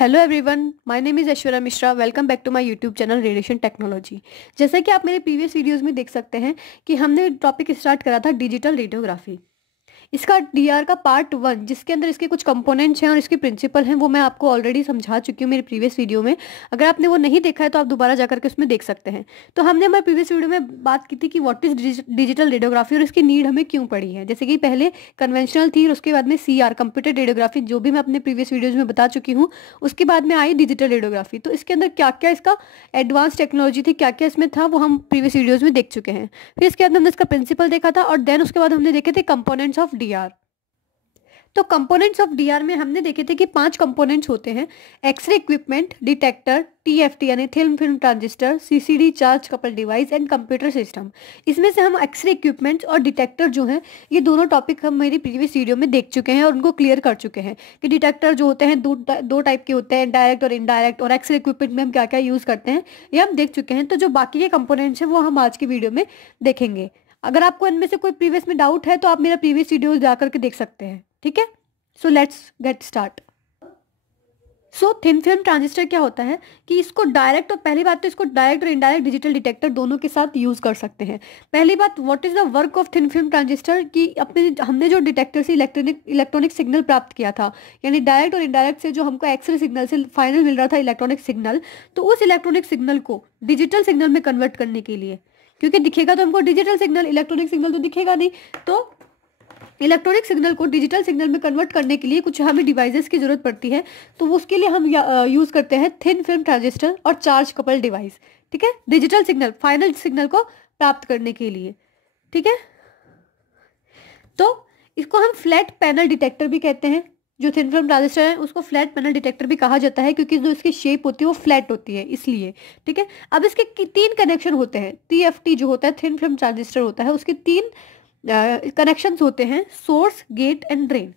Hello everyone, my name is Aishwarya Mishra. Welcome back to my YouTube channel radiation technology. जैसा कि आप मेरे previous videos में देख सकते हैं कि हमने टॉपिक स्टार्ट करा था डिजिटल रेडियोग्राफी। इसका डीआर का पार्ट 1 जिसके अंदर इसके कुछ कंपोनेंट्स हैं और इसके प्रिंसिपल हैं वो मैं आपको ऑलरेडी समझा चुकी हूँ मेरे प्रीवियस वीडियो में। अगर आपने वो नहीं देखा है तो आप दोबारा जाकर के उसमें देख सकते हैं। तो हमने हमारे प्रीवियस वीडियो में बात की थी कि व्हाट इज डिजिटल रेडियोग्राफी और इसकी नीड हमें क्यों पड़ी है। जैसे कि पहले कन्वेंशनल थी और उसके बाद में सीआर कंप्यूटर रेडियोग्राफी जो भी मैं अपने प्रीवियस वीडियोज में बता चुकी हूँ। उसके बाद में आई डिजिटल रेडियोग्राफी। तो इसके अंदर क्या क्या इसका एडवांस टेक्नोलॉजी थी, क्या क्या इसमें था, वो हम प्रीवियस वीडियोज में देख चुके हैं। फिर इसके बाद हमने इसका प्रिंसिपल देखा था और देन उसके बाद हमने देखे थे कंपोनेंट्स ऑफ डीआर। तो कंपोनेंट्स ऑफ डीआर में हमने देखे थे कि 5 कंपोनेंट्स होते हैं: एक्सरे इक्विपमेंट, डिटेक्टर, टीएफटी यानी thin film transistor, CCD charge couple device and computer system. इसमें से हम एक्सरे इक्विपमेंट्स और डिटेक्टर जो हैं ये दोनों टॉपिक हम मेरी प्रीवियस वीडियो में देख चुके हैं और उनको क्लियर कर चुके हैं कि डिटेक्टर जो होते हैं दो टाइप के होते हैं, डायरेक्ट और इनडायरेक्ट, और एक्सरे इक्विपमेंट में हम क्या क्या यूज़ करते हैं ये हम देख चुके हैं। तो जो बाकी के कंपोनेंट्स हैं वो हम आज की वीडियो में देखेंगे। अगर आपको इनमें से कोई प्रीवियस में डाउट है तो आप मेरा प्रीवियस वीडियो जाकर के देख सकते हैं, ठीक है। So let's get start. So thin film transistor क्या होता है कि इसको डायरेक्ट, और पहली बात तो इसको डायरेक्ट और इनडायरेक्ट डिजिटल डिटेक्टर दोनों के साथ यूज कर सकते हैं। पहली बात, what is the work of thin film transistor, कि अपने हमने जो डिटेक्टर से इलेक्ट्रॉनिक सिग्नल प्राप्त किया था, यानी डायरेक्ट और इनडायरेक्ट से जो हमको एक्सरे सिग्नल से फाइनल मिल रहा था इलेक्ट्रॉनिक सिग्नल, तो उस इलेक्ट्रॉनिक सिग्नल को डिजिटल सिग्नल में कन्वर्ट करने के लिए, क्योंकि दिखेगा तो हमको डिजिटल सिग्नल, इलेक्ट्रॉनिक सिग्नल तो दिखेगा नहीं, तो इलेक्ट्रॉनिक सिग्नल को डिजिटल सिग्नल में कन्वर्ट करने के लिए कुछ हमें डिवाइसेस की जरूरत पड़ती है। तो उसके लिए हम यूज करते हैं थिन फिल्म ट्रांजिस्टर और चार्ज कपल डिवाइस, ठीक है, डिजिटल सिग्नल, फाइनल सिग्नल को प्राप्त करने के लिए, ठीक है। तो इसको हम फ्लैट पैनल डिटेक्टर भी कहते हैं। जो थिन फिल्म ट्रांजिस्टर है उसको फ्लैट पैनल डिटेक्टर भी कहा जाता है क्योंकि जो इसकी शेप होती है वो फ्लैट होती है, इसलिए, ठीक है। अब इसके 3 कनेक्शन होते हैं। टीएफटी जो होता है, थिन फिल्म ट्रांजिस्टर होता है, उसके 3 कनेक्शंस होते हैं: सोर्स, गेट एंड ड्रेन,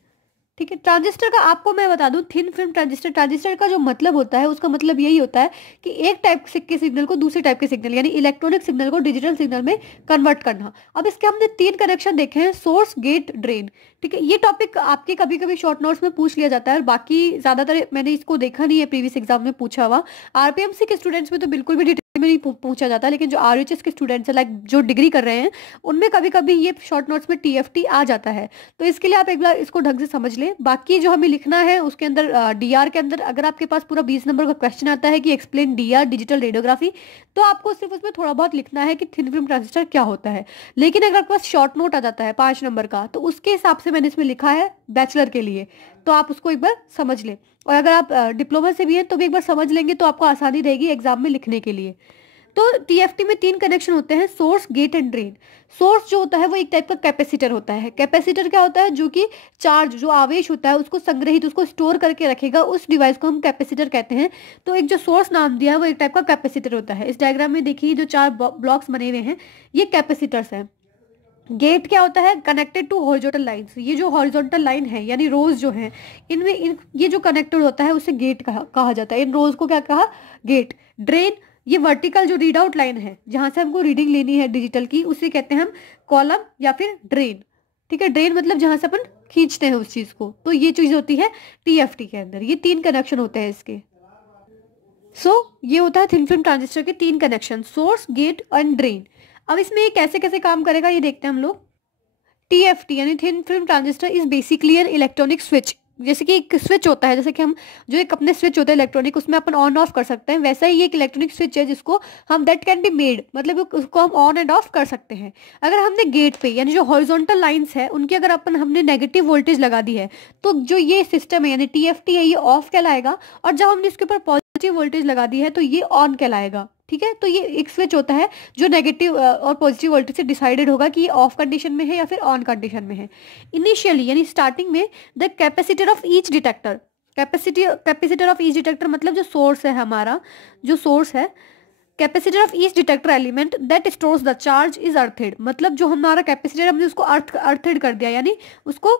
ठीक है। ट्रांजिस्टर का आपको मैं बता दूं, थिन फिल्म ट्रांजिस्टर का जो मतलब होता है उसका मतलब यही होता है कि एक टाइप के सिग्नल को दूसरे टाइप के सिग्नल, यानी इलेक्ट्रॉनिक सिग्नल को डिजिटल सिग्नल में कन्वर्ट करना। अब इसके हमने 3 कनेक्शन देखे हैं: सोर्स, गेट, ड्रेन, ठीक है। ये टॉपिक आपके कभी कभी शॉर्ट नोट्स में पूछ लिया जाता है और बाकी ज्यादातर मैंने इसको देखा नहीं है प्रीवियस एग्जाम में पूछा हुआ। आरपीएमसी के स्टूडेंट्स में तो बिल्कुल भी डिटेल में नहीं पूछा जाता, लेकिन जो आरएचएस के स्टूडेंट्स हैं, लाइक जो डिग्री कर रहे हैं, उनमें कभी कभी ये शॉर्ट नोट्स में टीएफटी आ जाता है। तो इसके लिए आप एक बार इसको ढंग से समझ लें। बाकी जो हमें लिखना है उसके अंदर डीआर के अंदर अगर आपके पास पूरा 20 नंबर का क्वेश्चन आता है कि एक्सप्लेन डीआर डिजिटल रेडियोग्राफी, तो आपको सिर्फ उसमें थोड़ा बहुत लिखना है कि थिन फिल्म ट्रांजिस्टर क्या होता है। लेकिन अगर आपके पास शॉर्ट नोट आ जाता है 5 नंबर का, तो उसके हिसाब से मैंने इसमें लिखा है बैचलर के लिए, तो आप उसको एक बार समझ लें। और अगर आप डिप्लोमा से भी हैं तो भी एक बार समझ लेंगे तो आपको आसानी रहेगी एग्जाम में लिखने के लिए। तो टीएफटी में 3 कनेक्शन होते हैं: source, gate and drain. Source जो होता है वो एक टाइप का कैपेसिटर होता है। कैपेसिटर क्या होता है? जो कि चार्ज, जो आवेश होता है उसको संग्रहित, उसको स्टोर करके रखेगा, उस डिवाइस को हम कैपेसिटर कहते हैं। तो एक जो सोर्स नाम दिया है वो एक टाइप का कैपेसिटर होता है। इस डायग्राम में देखिए जो 4 ब्लॉक्स बने हुए हैं ये कैपेसिटर्स हैं। गेट क्या होता है? Connected to horizontal lines. ये जो हॉरिजॉन्टल लाइन है यानी रोज जो है, इनमें ये जो कनेक्टेड होता है उसे गेट कहा जाता है। इन रोज को क्या कहा? गेट। ड्रेन, ये वर्टिकल जो रीड आउट लाइन है जहां से हमको रीडिंग लेनी है डिजिटल की, उसे कहते हैं हम कॉलम या फिर ड्रेन, ठीक है। ड्रेन मतलब जहां से अपन खींचते हैं उस चीज को, तो ये चीज होती है टीएफटी के अंदर। ये 3 कनेक्शन होते हैं इसके। ये होता है थिन फिल्म ट्रांजिस्टर के 3 connection: source, gate and drain. अब इसमें ये कैसे कैसे काम करेगा ये देखते हैं हम लोग। टीएफटी यानी thin film transistor is basically an electronic switch. जैसे कि एक स्विच होता है, जैसे कि हम जो एक अपने स्विच होता है इलेक्ट्रॉनिक, उसमें अपन ऑन ऑफ कर सकते हैं, वैसा ही एक इलेक्ट्रॉनिक स्विच है जिसको हम दैट कैन बी मेड, मतलब उसको हम ऑन एंड ऑफ कर सकते हैं। अगर हमने गेट पे यानी जो हॉरिजॉन्टल लाइंस है उनकी अगर हमने नेगेटिव वोल्टेज लगा दी है, तो जो ये सिस्टम है यानी टीएफटी है ये ऑफ कहलाएगा, और जब हमने इसके ऊपर पॉजिटिव वोल्टेज लगा दी है तो ये ऑन कहलाएगा, ठीक है। तो ये एक स्विच होता है जो नेगेटिव और पॉजिटिव वोल्टेज से डिसाइडेड होगा कि ये ऑफ कंडीशन में है या फिर ऑन कंडीशन में है। इनिशियली यानी स्टार्टिंग में the capacitor of each detector, capacitor of each detector मतलब जो सोर्स है हमारा, जो सोर्स है, capacitor of each detector element that stores the charge is earthed. मतलब जो हमारा कैपेसिटर हमने उसको अर्थेड कर दिया, यानी उसको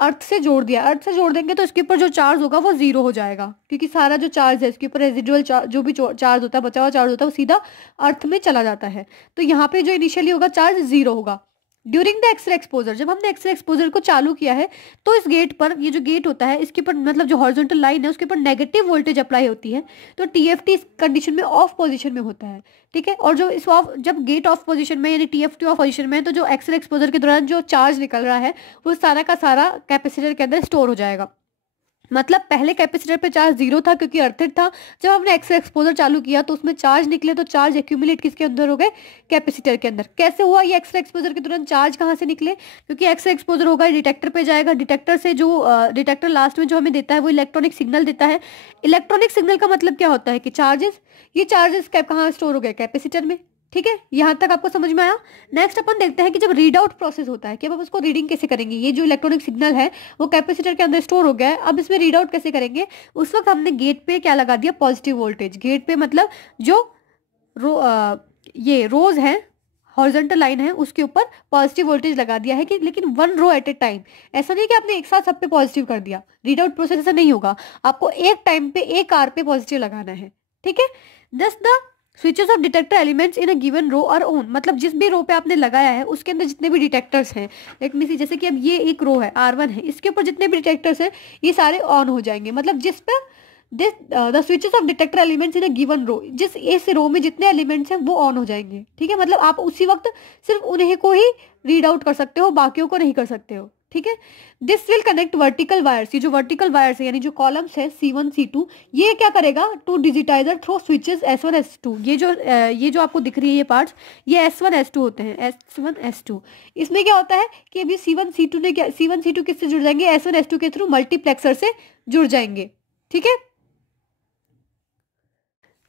अर्थ से जोड़ दिया। अर्थ से जोड़ देंगे तो इसके ऊपर जो चार्ज होगा वो 0 हो जाएगा, क्योंकि सारा जो चार्ज है इसके ऊपर रेजिडुअल जो भी चार्ज होता है, बचा हुआ चार्ज होता है, वो सीधा अर्थ में चला जाता है। तो यहाँ पे जो इनिशियली होगा चार्ज 0 होगा। ड्यूरिंग द एक्सरे एक्सपोजर, जब हमने एक्सरे एक्सपोजर को चालू किया है तो इस गेट पर, ये जो गेट होता है इसके ऊपर मतलब जो हॉरिजॉन्टल लाइन है उसके ऊपर नेगेटिव वोल्टेज अप्लाई होती है, तो टीएफटी इस कंडीशन में ऑफ पोजीशन में होता है। ठीक है, और जो इस ऑफ, जब गेट ऑफ पोजीशन में यानी टीएफटी ऑफ पोजीशन में है तो जो एक्सरे एक्सपोजर के दौरान जो चार्ज निकल रहा है वो सारा का सारा कैपेसिटर के अंदर स्टोर हो जाएगा। मतलब पहले कैपेसिटर पे चार्ज जीरो था क्योंकि अर्थिड था, जब हमने एक्सरे एक्सपोजर चालू किया तो उसमें चार्ज निकले, तो चार्ज एक्यूमुलेट किसके अंदर हो गए, कैपेसिटर के अंदर। कैसे हुआ ये एक्सरे एक्सपोजर के तुरंत चार्ज कहाँ से निकले, क्योंकि एक्सरे एक्सपोजर होगा डिटेक्टर पे जाएगा, डिटेक्टर से जो डिटेक्टर लास्ट में जो हमें देता है वो इलेक्ट्रॉनिक सिग्नल देता है। इलेक्ट्रॉनिक सिग्नल का मतलब क्या होता है कि चार्जेस, ये चार्जेस कहाँ स्टोर हो गए, कैपेसिटर में। ठीक है, यहाँ तक आपको समझ में आया। नेक्स्ट अपन देखते हैं कि जब रीड आउट प्रोसेस होता है कि अब हम उसको रीडिंग कैसे करेंगे। ये जो इलेक्ट्रॉनिक सिग्नल है वो कैपेसिटर के अंदर स्टोर हो गया है, अब इसमें रीड आउट कैसे करेंगे। उस वक्त हमने गेट पे क्या लगा दिया, पॉजिटिव वोल्टेज। गेट पे मतलब जो ये रोज है, हॉरिजॉन्टल लाइन है, उसके ऊपर पॉजिटिव वोल्टेज लगा दिया है कि, लेकिन one row at a time. ऐसा नहीं कि आपने एक साथ सब पे पॉजिटिव कर दिया, रीड आउट प्रोसेस ऐसा नहीं होगा, आपको एक टाइम पे एक आर पे पॉजिटिव लगाना है। ठीक है, thus the switches of detector elements in a given row are on, मतलब जिस भी रो पे आपने लगाया है उसके अंदर जितने भी डिटेक्टर्स हैं, लेट मी सी, जैसे कि अब ये एक रो है R1 है, इसके ऊपर जितने भी डिटेक्टर्स हैं ये सारे ऑन हो जाएंगे। मतलब जिस पर this the switches of detector elements in a given row, जिस इस रो में जितने एलिमेंट्स हैं वो ऑन हो जाएंगे। ठीक है, मतलब आप उसी वक्त सिर्फ उन्हें को ही रीड आउट कर सकते हो, बाकियों को नहीं कर सकते हो। ठीक है, this will connect vertical wires, ये जो वर्टिकल वायर्स है यानी जो कॉलम्स है C1 C2, ये क्या करेगा, to digitizer through switches S1 S2। ये जो आपको दिख रही है ये पार्ट्स, ये S1 S2 होते हैं, S1 S2। इसमें क्या होता है कि अभी C1 C2 ने क्या, C1 C2 किससे जुड़ जाएंगे, S1 S2 के थ्रू मल्टीप्लेक्सर से जुड़ जाएंगे। ठीक है,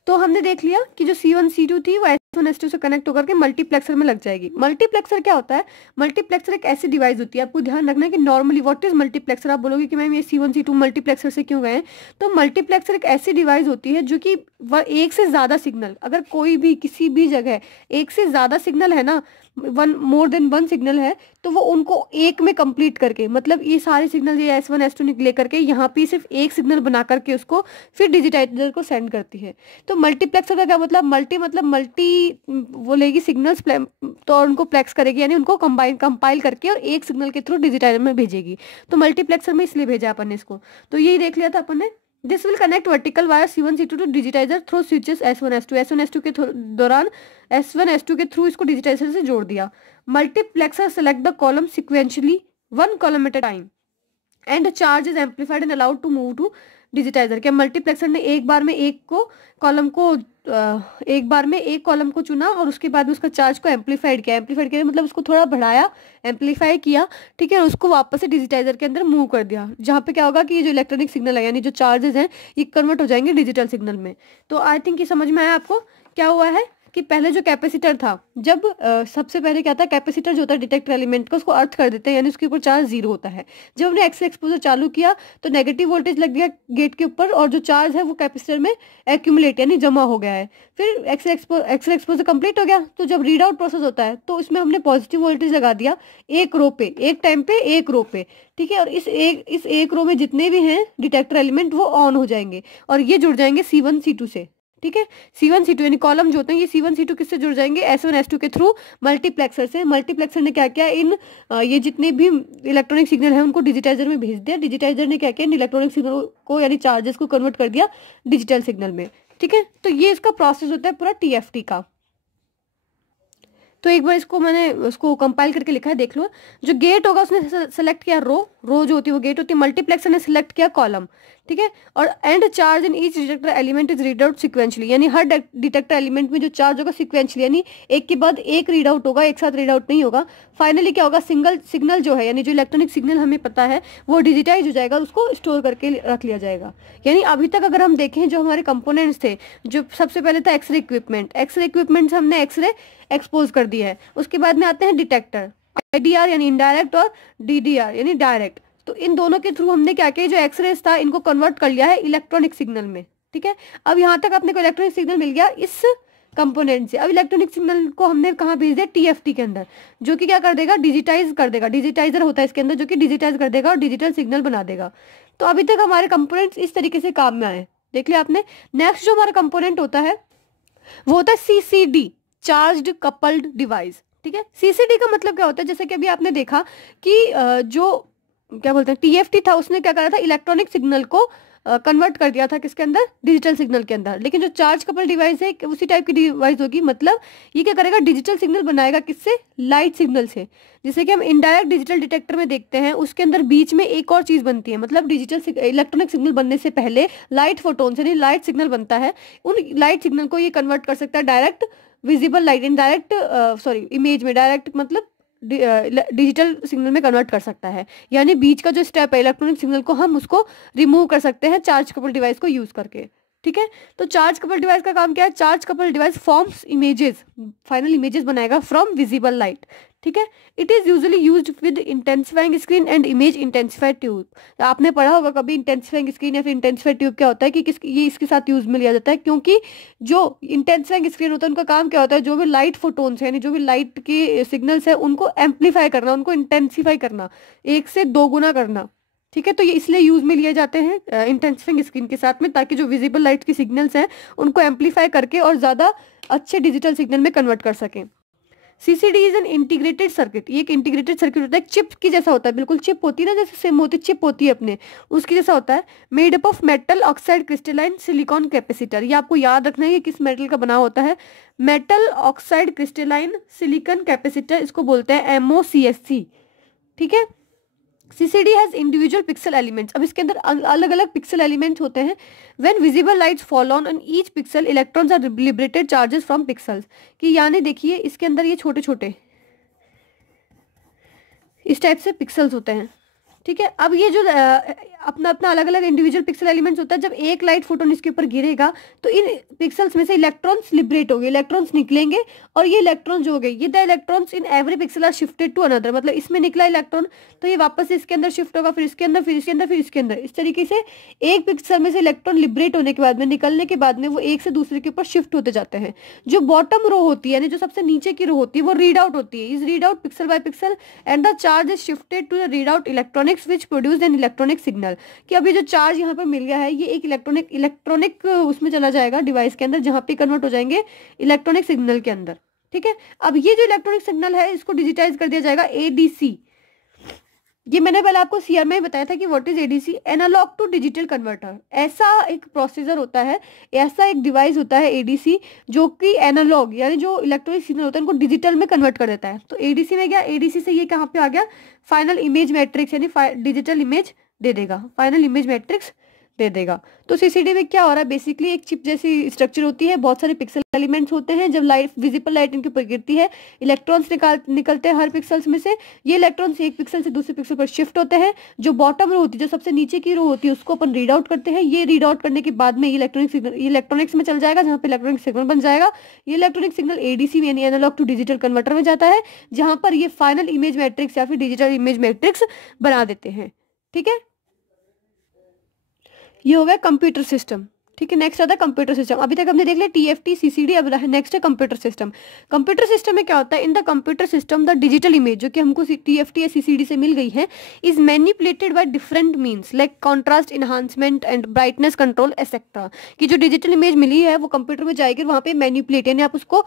तो हमने देख लिया कि जो C1 C2 थी वो S1 S2 से कनेक्ट होकर के मल्टीप्लेक्सर में लग जाएगी। मल्टीप्लेक्सर क्या होता है, मल्टीप्लेक्सर एक ऐसी डिवाइस होती है, आपको ध्यान रखना है कि नॉर्मली व्हाट इज मल्टीप्लेक्सर। आप बोलोगे कि मैम ये C1 C2 मल्टीप्लेक्सर से क्यों गए, तो मल्टीप्लेक्सर एक ऐसी डिवाइस होती है जो कि एक से ज्यादा सिग्नल, अगर कोई भी किसी भी जगह एक से ज्यादा सिग्नल है ना, मोर देन वन सिग्नल है, तो वो उनको एक में कंप्लीट करके, मतलब ये सारे सिग्नल ये S1 S2 लेकर के यहाँ पे सिर्फ एक सिग्नल बना करके उसको फिर डिजिटाइजर को सेंड करती है। तो मल्टीप्लेक्सर का क्या मतलब, मल्टी वो लेगी सिग्नल्स तो उनको प्लेक्स करेगी, यानी उनको कंपाइल करके और एक सिग्नल के थ्रू डिजिटाइजर में भेजेगी। तो मल्टीप्लेक्सर में इसलिए भेजा अपन ने इसको, तो यही देख लिया था अपन ने। This will connect vertical wire C1 C2 to digitizer through switches S1 S2 के दौरान S1 S2 के थ्रू इसको डिजिटाइजर से जोड़ दिया। Multiplexer select the column sequentially one column at a time and charge is amplified and allowed to move to digitizer. क्या multiplexer ने एक बार में एक कॉलम को चुना और उसके बाद उसका चार्ज को एम्पलीफाइड किया मतलब उसको थोड़ा बढ़ाया, एम्पलीफाई किया। ठीक है, और उसको वापस से डिजिटाइजर के अंदर मूव कर दिया, जहाँ पे क्या होगा कि ये जो इलेक्ट्रॉनिक सिग्नल है यानी जो चार्जेस हैं ये कन्वर्ट हो जाएंगे डिजिटल सिग्नल में। तो आई थिंक ये समझ में आया आपको क्या हुआ है कि पहले जो कैपेसिटर था, जब सबसे पहले क्या था, कैपेसिटर जो होता है डिटेक्टर एलिमेंट का उसको अर्थ कर देते हैं, यानी उसके ऊपर चार्ज जीरो होता है। जब हमने एक्सरे एक्सपोजर चालू किया तो नेगेटिव वोल्टेज लग गया गेट के ऊपर और जो चार्ज है वो कैपेसिटर में एक्यूमुलेट यानी जमा हो गया है। फिर एक्सरे एक्सपोजर कंप्लीट हो गया, तो जब रीड आउट प्रोसेस होता है तो इसमें हमने पॉजिटिव वोल्टेज लगा दिया एक रो पे, एक टाइम पे एक रो पे। ठीक है, और इस एक रो में जितने भी हैं डिटेक्टर एलिमेंट वो ऑन हो जाएंगे और ये जुड़ जाएंगे C1 C2 से। ठीक है, C1 C2 यानी कॉलम जो होते हैं ये C1 C2 किससे जुड़ जाएंगे, S1 S2 के थ्रू मल्टीप्लेक्सर से। मल्टीप्लेक्सर ने क्या किया, इन ये जितने भी इलेक्ट्रॉनिक सिग्नल है उनको डिजिटाइजर में भेज दिया। डिजिटाइजर ने क्या किया, इन इलेक्ट्रॉनिक सिग्नल को यानी चार्जेस को कन्वर्ट कर दिया डिजिटल सिग्नल में। ठीक है, तो ये इसका प्रोसेस होता है पूरा TFT का। तो एक बार इसको मैंने उसको कंपाइल करके लिखा है, देख लो। जो गेट होगा उसने सेलेक्ट किया रो जो होती है वो गेट होती है, मल्टीप्लेक्सर ने सिलेक्ट किया कॉलम। ठीक है, और and charge in each detector element is read out sequentially, यानी हर डिटेक्टर एलिमेंट में जो चार्ज होगा सिक्वेंशली यानी एक के बाद एक रीड आउट होगा, एक साथ रीड आउट नहीं होगा। फाइनली क्या होगा, सिंगल सिग्नल जो है यानी जो इलेक्ट्रॉनिक सिग्नल हमें पता है वो डिजिटाइज हो जाएगा, उसको स्टोर करके रख लिया जाएगा। यानी अभी तक अगर हम देखें जो हमारे कंपोनेंट्स थे, जो सबसे पहले था एक्सरे इक्विपमेंट से हमने एक्सरे एक्सपोज कर दिया है। उसके बाद में आते हैं डिटेक्टर, IDR यानी इनडायरेक्ट और DDR यानी डायरेक्ट। तो इन दोनों के थ्रू हमने क्या किया, जो एक्सरेज था इनको कन्वर्ट कर लिया है इलेक्ट्रॉनिक सिग्नल में। ठीक है, अब यहाँ तक अपने को इलेक्ट्रॉनिक सिग्नल मिल गया इस कंपोनेंट से। अब इलेक्ट्रॉनिक सिग्नल को हमने कहाँ भेज दिया, TFT के अंदर, जो कि क्या कर देगा, डिजिटाइज कर देगा। डिजिटाइजर होता है इसके अंदर जो कि डिजिटाइज कर देगा और डिजिटल सिग्नल बना देगा। तो अभी तक हमारे कंपोनेंट्स इस तरीके से काम में आए, देख लिया आपने। नेक्स्ट जो हमारा कंपोनेंट होता है वो होता है CCD, चार्ज्ड कपल्ड डिवाइस। ठीक है। सीसीडी का मतलब क्या होता है, जैसे कि अभी आपने देखा कि जो क्या बोलते हैं टीएफटी था, उसने क्या करा था, इलेक्ट्रॉनिक सिग्नल को कन्वर्ट कर दिया था किसके अंदर, डिजिटल सिग्नल के अंदर। लेकिन जो चार्ज कपल डिवाइस है उसी टाइप की डिवाइस होगी, मतलब ये क्या करेगा, डिजिटल सिग्नल बनाएगा किससे, लाइट सिग्नल से। जैसे कि हम इनडायरेक्ट डिजिटल डिटेक्टर में देखते हैं, उसके अंदर बीच में एक और चीज बनती है, मतलब डिजिटल इलेक्ट्रॉनिक सिग्नल बनने से पहले लाइट फोटोन यानी लाइट सिग्नल बनता है। उन लाइट सिग्नल को ये कन्वर्ट कर सकता है direct visible light, indirect image में, डायरेक्ट मतलब डिजिटल सिग्नल में कन्वर्ट कर सकता है। यानी बीच का जो स्टेप है इलेक्ट्रॉनिक सिग्नल को, हम उसको रिमूव कर सकते हैं चार्ज कपल डिवाइस को यूज करके। ठीक है। तो चार्ज कपल डिवाइस का काम क्या है, charge couple device forms images, final images बनाएगा फ्रॉम विजिबल लाइट। ठीक है। It is usually used with intensifying screen and image intensifier tube. आपने पढ़ा होगा कभी इंटेंसिफाइंग स्क्रीन या फिर इंटेंसिफायर ट्यूब क्या होता है, कि ये इसके साथ यूज में लिया जाता है, क्योंकि जो इंटेंसिफाइंग स्क्रीन होता है उनका काम क्या होता है, जो भी लाइट फोटोन्स है यानी जो भी लाइट के सिग्नल्स है उनको एम्पलीफाई करना, उनको इंटेंसिफाई करना, 1 से 2 गुना करना। ठीक है। तो ये इसलिए यूज में लिए जाते हैं इंटेंसिफाइंग स्क्रीन के साथ में, ताकि जो विजिबल लाइट की सिग्नल्स हैं उनको एम्पलीफाई करके और ज्यादा अच्छे डिजिटल सिग्नल में कन्वर्ट कर सकें। CCD is an integrated circuit, ये एक इंटीग्रेटेड सर्किट होता है, चिप की जैसा होता है, बिल्कुल चिप होती है ना, जैसे सिम होती है, चिप होती है अपने, उसकी जैसा होता है। Made up of metal oxide crystalline silicon capacitor. ये आपको याद रखना है कि किस मेटल का बना होता है, metal oxide crystalline silicon capacitor, इसको बोलते हैं MOCSC। ठीक है। CCD has individual pixel elements. अब इसके अंदर अलग अलग पिक्सल एलिमेंट्स होते हैं। When visible lights fall on each pixel, electrons are liberated charges from pixels. कि यानी देखिए इसके अंदर ये छोटे छोटे इस टाइप से पिक्सल्स होते हैं। ठीक है। अब ये जो अपना अपना अलग अलग इंडिविजुअल पिक्सल एलिमेंट्स होता है, जब एक लाइट फोटोन इसके ऊपर गिरेगा तो इन पिक्सल्स में से इलेक्ट्रॉन्स लिबरेट होंगे, इलेक्ट्रॉन्स निकलेंगे, और ये इलेक्ट्रॉन जो हो गए, ये the electrons in every pixel are shifted to another. मतलब इसमें निकला इलेक्ट्रॉन तो ये वापस से इसके अंदर शिफ्ट होगा, फिर इसके अंदर, फिर इसके अंदर, फिर इसके अंदर। इस तरीके से एक पिक्सल में से इलेक्ट्रॉन लिबरेट होने के बाद में, निकलने के बाद में, वो एक से दूसरे के ऊपर शिफ्ट होते जाते हैं। जो बॉटम रो होती है यानी जो सबसे नीचे की रो होती है, वो रीड आउट होती है, is read out pixel by pixel and the charge is shifted to the read out electronics which produce an electronic signal. कि अभी जो चार्ज यहाँ पर मिल गया है ये एक इलेक्ट्रॉनिक उसमें चला जाएगा डिवाइस के अंदर, जहां पे कन्वर्ट हो जाएंगे इलेक्ट्रॉनिक सिग्नल के अंदर। ठीक है। अब ये जो इलेक्ट्रॉनिक सिग्नल है इसको डिजिटाइज कर दिया जाएगा ADC। ये मैंने पहले आपको सीआर में ही बताया था कि what is ADC, analog to digital converter. ऐसा एक प्रोसीजर होता है, ऐसा एक डिवाइस होता है ADC, जो कि एनालॉग यानी जो इलेक्ट्रॉनिक सिग्नल होता है उनको डिजिटल में कन्वर्ट कर देता है। तो ADC में गया, ADC से ये कहाँ पे आ गया, फाइनल इमेज मैट्रिक्स यानी डिजिटल इमेज दे देगा, फाइनल इमेज मैट्रिक्स दे देगा। तो सीसीडी में क्या हो रहा है, बेसिकली एक चिप जैसी स्ट्रक्चर होती है, बहुत सारे पिक्सल एलिमेंट्स होते हैं। जब लाइट विजिबल लाइट इनके ऊपर गिरती है, इलेक्ट्रॉन्स निकलते हैं हर पिक्सल्स में से। ये इलेक्ट्रॉन्स एक पिक्सल से दूसरे पिक्सल पर शिफ्ट होते हैं। जो बॉटम रो होती है, जो सबसे नीचे की रो होती है, उसको अपन रीड आउट करते हैं। ये रीड आउट करने के बाद में इलेक्ट्रॉनिक्स में चल जाएगा, जहाँ पे इलेक्ट्रॉनिक सिग्नल बन जाएगा। ये इलेक्ट्रॉनिक सिग्नल ADC यानी एनालॉग टू डिजिटल कन्वर्टर में जाता है, जहां पर ये फाइनल इमेज मैट्रिक्स या फिर डिजिटल इमेज मैट्रिक्स बना देते हैं। ठीक है। ये हो गया कंप्यूटर सिस्टम। ठीक है। नेक्स्ट आता है कंप्यूटर सिस्टम। अभी तक हमने देख लिया TFT CCD, अब नेक्स्ट है कंप्यूटर सिस्टम। कंप्यूटर सिस्टम में क्या होता है, in the computer system the digital image जो कि हमको TFT या CCD से मिल गई है, is manipulated by different means like contrast enhancement and brightness control etcetera. कि जो डिजिटल इमेज मिली है वो कंप्यूटर में जाएगी, वहाँ पे मैनिपुलेट यानी आप उसको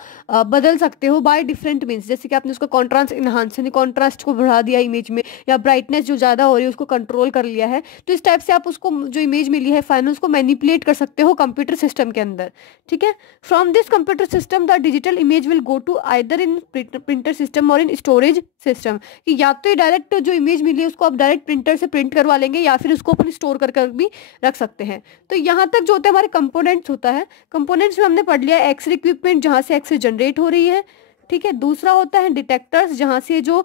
बदल सकते हो बाय डिफरेंट मीन्स। जैसे कि आपने उसको कॉन्ट्रास्ट इनहांस यानी कॉन्ट्रास्ट को बढ़ा दिया इमेज में, या ब्राइटनेस जो ज़्यादा हो रही है उसको कंट्रोल कर लिया है। तो इस टाइप से आप उसको जो इमेज मिली है फाइनल उसको मैनिपुलेट कर सकते हो कंप्यूटर सिस्टम के अंदर। ठीक है। From this computer system the digital image will go to either in printer system और इन स्टोरेज सिस्टम। कि या तो डायरेक्ट जो इमेज मिली है उसको आप डायरेक्ट प्रिंटर से प्रिंट करवा लेंगे, या फिर उसको अपन स्टोर कर भी रख सकते हैं। तो यहाँ तक जो होता है हमारे कंपोनेंट्स होता है। कंपोनेंट्स में हमने पढ़ लिया एक्सरे इक्विपमेंट, जहाँ से एक्सरे जनरेट हो रही है। ठीक है। दूसरा होता है डिटेक्टर्स, जहाँ से जो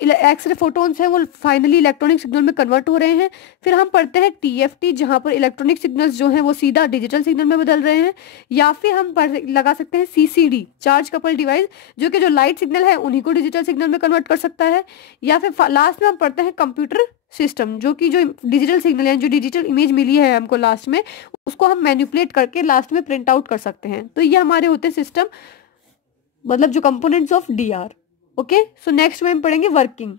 एक्सरे फोटोन्स हैं वो फाइनली इलेक्ट्रॉनिक सिग्नल में कन्वर्ट हो रहे हैं। फिर हम पढ़ते हैं TFT, जहां पर इलेक्ट्रॉनिक सिग्नल्स जो हैं वो सीधा डिजिटल सिग्नल में बदल रहे हैं। या फिर हम लगा सकते हैं CCD, चार्ज कपल डिवाइस, जो कि जो लाइट सिग्नल है उन्हीं को डिजिटल सिग्नल में कन्वर्ट कर सकता है। या फिर लास्ट में हम पढ़ते हैं कंप्यूटर सिस्टम, जो कि जो डिजिटल सिग्नल है, जो डिजिटल इमेज मिली है हमको लास्ट में, उसको हम मैनिपुलेट करके लास्ट में प्रिंट आउट कर सकते हैं। तो ये हमारे होते हैं सिस्टम, मतलब जो components of DR। Okay. So next में हम पढ़ेंगे वर्किंग।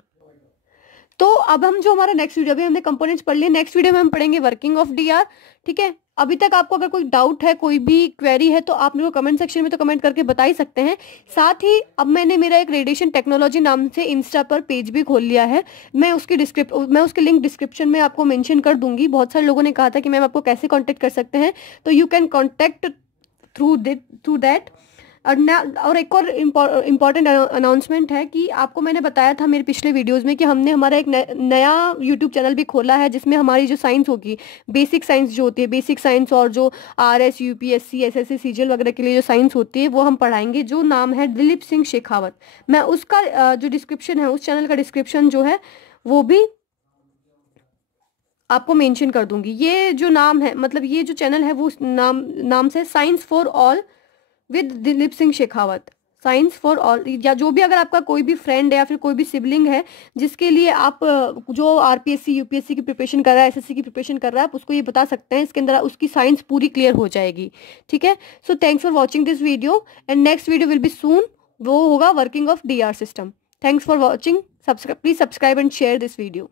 तो अब हम जो हमारा नेक्स्ट वीडियो, अभी हमने कंपोनेंट्स पढ़ लिए, नेक्स्ट वीडियो में हम पढ़ेंगे वर्किंग ऑफ DR। ठीक है। अभी तक आपको अगर कोई डाउट है, कोई भी क्वेरी है, तो आप मेरे को कमेंट सेक्शन में तो कमेंट करके बता ही सकते हैं। साथ ही अब मैंने मेरा एक रेडिएशन टेक्नोलॉजी नाम से इंस्टा पर पेज भी खोल लिया है। मैं उसकी लिंक डिस्क्रिप्शन में आपको मेंशन कर दूंगी। बहुत सारे लोगों ने कहा था कि मैम आपको कैसे कांटेक्ट कर सकते हैं, तो you can contact through that. और एक और इम्पॉर्टेंट अनाउंसमेंट है कि आपको मैंने बताया था मेरे पिछले वीडियोस में कि हमने हमारा एक नया यूट्यूब चैनल भी खोला है, जिसमें हमारी जो साइंस होगी, बेसिक साइंस जो होती है, बेसिक साइंस और जो RS UPSC SSC CGL वगैरह के लिए जो साइंस होती है वो हम पढ़ाएंगे, जो नाम है दिलीप सिंह शेखावत। मैं उसका जो डिस्क्रिप्शन है, उस चैनल का डिस्क्रिप्शन जो है वो भी आपको मेंशन कर दूंगी। ये जो नाम है, मतलब ये जो चैनल है वो नाम से science for all with Dilip Singh Shekhawat, science for all. या जो भी, अगर आपका कोई भी फ्रेंड है या फिर कोई भी सिबलिंग है जिसके लिए आप जो RPSC UPSC की प्रिपरेशन कर रहा है, SSC की प्रिपरेशन कर रहा है, आप उसको ये बता सकते हैं। इसके अंदर उसकी साइंस पूरी क्लियर हो जाएगी। ठीक है, so thanks for watching this video and next video will be सून। वो होगा working of DR system. Thanks for watching. Please subscribe and share this video.